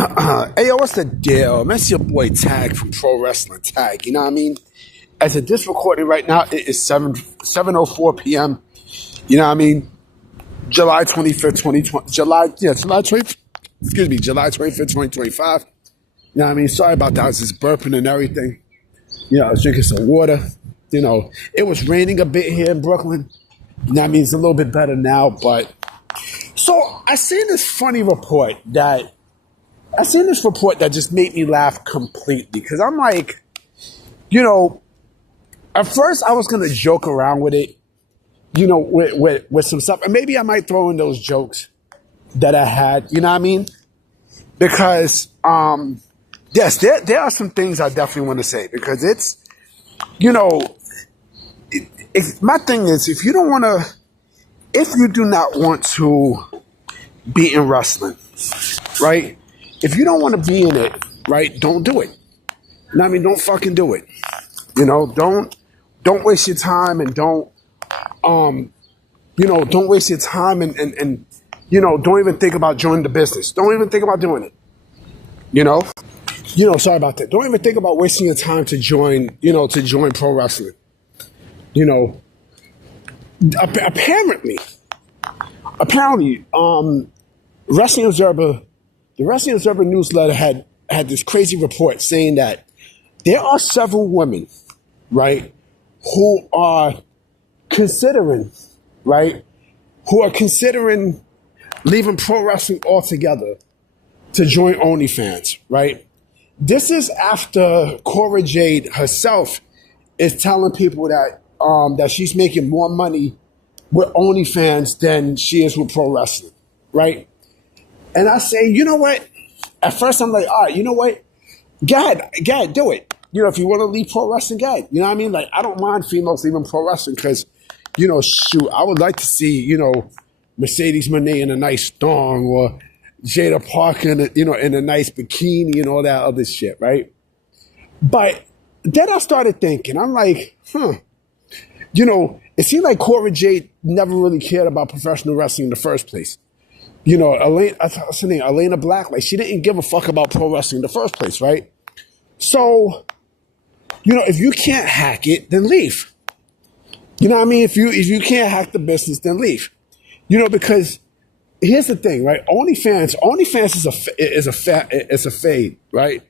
Hey, yo, what's the deal? Man, it's your boy Tag from Pro Wrestling Tag. You know what I mean? As of this recording right now, it is 7:04 p.m. You know what I mean? July 25th, 2020. July 20th. Excuse me, July 25th, 2025. You know what I mean? Sorry about that. I was just burping and everything. You know, I was drinking some water. You know, it was raining a bit here in Brooklyn. You know what I mean? It's a little bit better now, but so I seen this funny report that just made me laugh completely. Because I'm like, you know, at first I was going to joke around with it, you know, with some stuff. And maybe I might throw in those jokes that I had, you know what I mean? Because, yes, there are some things I definitely want to say. Because it's, you know, my thing is, if you do not want to be in wrestling, right? If you don't want to be in it, right, don't do it. You know what I mean? Don't fucking do it. You know, don't waste your time and don't waste your time and you know, don't even think about joining the business. Don't even think about doing it. You know, sorry about that. Don't even think about wasting your time to join pro wrestling. You know, apparently, Wrestling Observer. The Wrestling Observer newsletter had this crazy report saying that there are several women, right, who are considering leaving pro wrestling altogether to join OnlyFans, right? This is after Cora Jade herself is telling people that she's making more money with OnlyFans than she is with pro wrestling, right? And I say, you know what? At first, I'm like, all right, you know what? Go ahead, do it. You know, if you want to leave pro wrestling, go ahead. You know what I mean? Like, I don't mind females leaving pro wrestling because, you know, shoot, I would like to see, you know, Mercedes Moné in a nice thong or Jada Parker in a nice bikini and all that other shit, right? But then I started thinking, I'm like, you know, it seemed like Cora Jade never really cared about professional wrestling in the first place. You know, what's her name? Elena Black. Like, she didn't give a fuck about pro wrestling in the first place, right? So, you know, if you can't hack it, then leave. You know what I mean? If you can't hack the business, then leave. You know, because here's the thing, right? OnlyFans is a fade, right?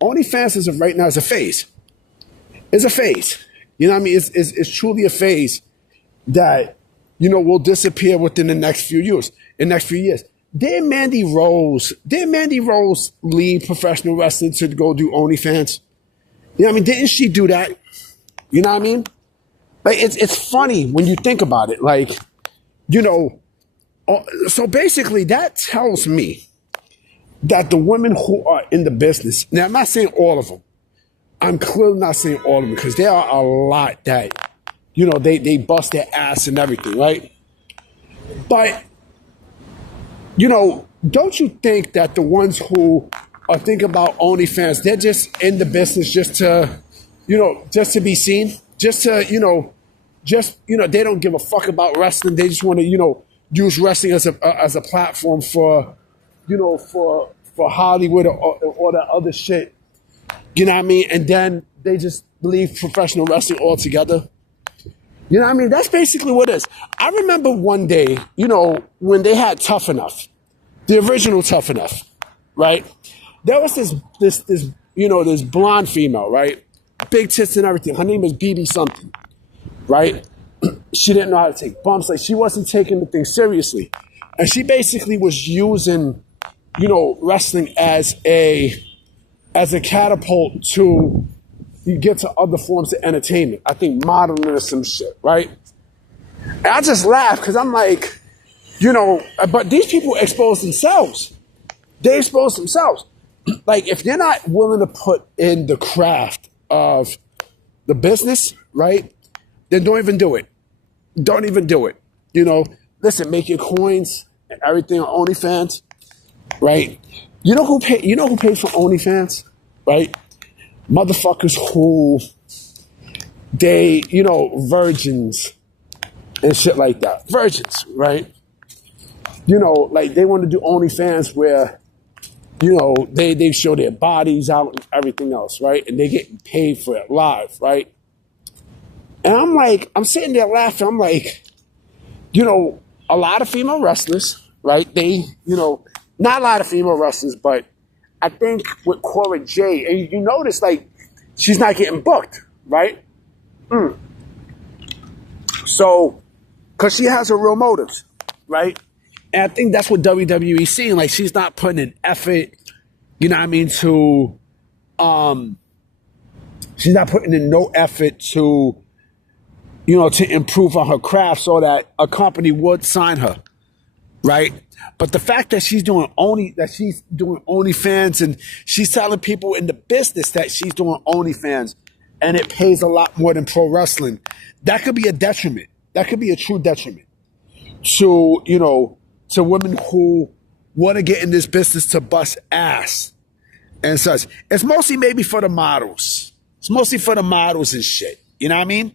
OnlyFans right now is a phase. It's a phase. You know what I mean? It's truly a phase that, you know, will disappear within the next few years. Did Mandy Rose leave professional wrestling to go do OnlyFans? You know what I mean? Didn't she do that? You know what I mean? Like, it's funny when you think about it. Like, you know, so basically that tells me that the women who are in the business, now I'm not saying all of them. I'm clearly not saying all of them because there are a lot that, you know, they bust their ass and everything, right? But, you know, don't you think that the ones who are thinking about OnlyFans, they're just in the business just to be seen? They don't give a fuck about wrestling. They just want to, you know, use wrestling as a platform for, you know, for Hollywood or the other shit. You know what I mean? And then they just leave professional wrestling altogether. You know what I mean? That's basically what it is. I remember one day, you know, when they had Tough Enough, the original Tough Enough, right? There was this blonde female, right? Big tits and everything. Her name was BB something, right? She didn't know how to take bumps. Like, she wasn't taking the thing seriously. And she basically was using, you know, wrestling as a catapult to you get to other forms of entertainment. I think modeling or some shit, right? And I just laugh because I'm like, you know, but these people expose themselves. They expose themselves. Like, if you're not willing to put in the craft of the business, right, then don't even do it. Don't even do it. You know, listen, make your coins and everything on OnlyFans, right? You know who pays for OnlyFans, right? Motherfuckers who they, you know, virgins and shit like that. Virgins, right? You know, like, they want to do OnlyFans where, they show their bodies out and everything else, right? And they get paid for it live, right? And I'm sitting there laughing. I'm like, a lot of female wrestlers, right? Not a lot of female wrestlers, but I think with Cora Jade, and you notice, like, she's not getting booked, right? So, because she has her real motives, right? And I think that's what WWE's seeing. Like, she's not putting an effort, she's not putting in no effort to improve on her craft so that a company would sign her, right? But the fact that she's doing OnlyFans and she's telling people in the business that she's doing OnlyFans and it pays a lot more than pro wrestling, that could be a detriment. That could be a true detriment to women who want to get in this business to bust ass and such. It's mostly maybe for the models. It's mostly for the models and shit. You know what I mean?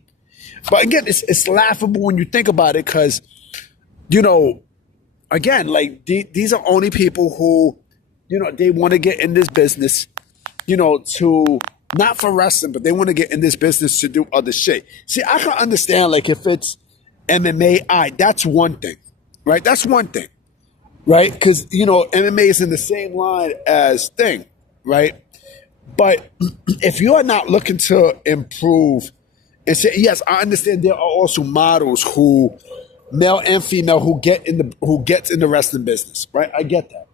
But again, it's laughable when you think about it because, again, like these are only people who, they want to get in this business, to not for wrestling, but they want to get in this business to do other shit. See, I can understand like if it's MMA, that's one thing, right? That's one thing, right? Because, MMA is in the same line as thing, right? But if you are not looking to improve and say, yes, I understand there are also models who, male and female, who gets in the wrestling business, right? I get that,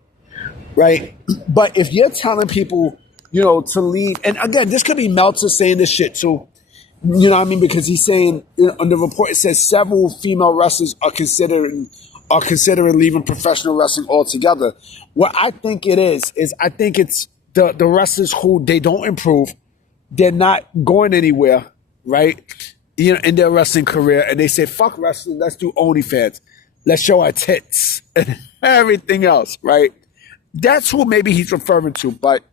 right? But if you're telling people, to leave, and again, this could be Meltzer saying this shit too, you know what I mean? Because he's saying on the report it says several female wrestlers are considering leaving professional wrestling altogether. What I think it is I think it's the wrestlers who they don't improve, they're not going anywhere, right? In their wrestling career, and they say, fuck wrestling, let's do OnlyFans. Let's show our tits and everything else, right? That's who maybe he's referring to. But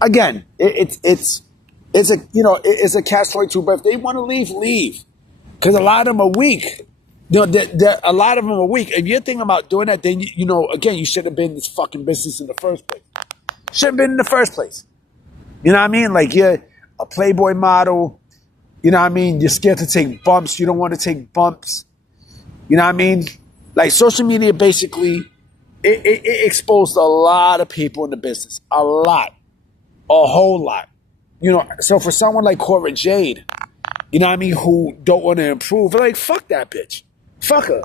again, it's a catch-22. But if they want to leave. Because a lot of them are weak. A lot of them are weak. If you're thinking about doing that, then, again, you shouldn't have been in this fucking business in the first place. Shouldn't have been in the first place. You know what I mean? Like, you're a Playboy model. You know what I mean? You're scared to take bumps. You don't want to take bumps. You know what I mean? Like, social media basically, it exposed a lot of people in the business. A lot. A whole lot. So for someone like Cora Jade, you know what I mean, who don't want to improve, like, fuck that bitch. Fuck her. You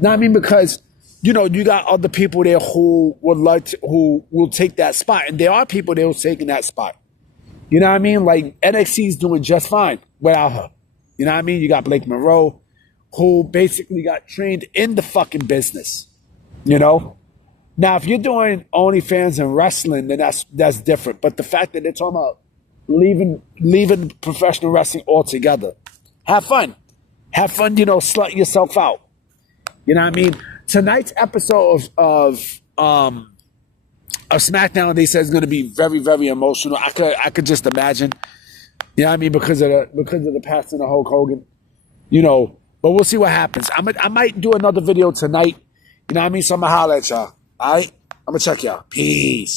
know what I mean? Because, you got other people there who who will take that spot. And there are people that will take that spot. You know what I mean? Like, NXT's doing just fine without her. You know what I mean? You got Blake Monroe, who basically got trained in the fucking business. Now, if you're doing OnlyFans and wrestling, then that's different. But the fact that they're talking about leaving professional wrestling altogether, have fun. Have fun, slut yourself out. You know what I mean? Tonight's episode of SmackDown, they said, is going to be very, very emotional. I could just imagine. You know what I mean? Because of the passing of Hulk Hogan. But we'll see what happens. I might do another video tonight. You know what I mean? So I'm going to holler at y'all. All right? I'm going to check y'all. Peace.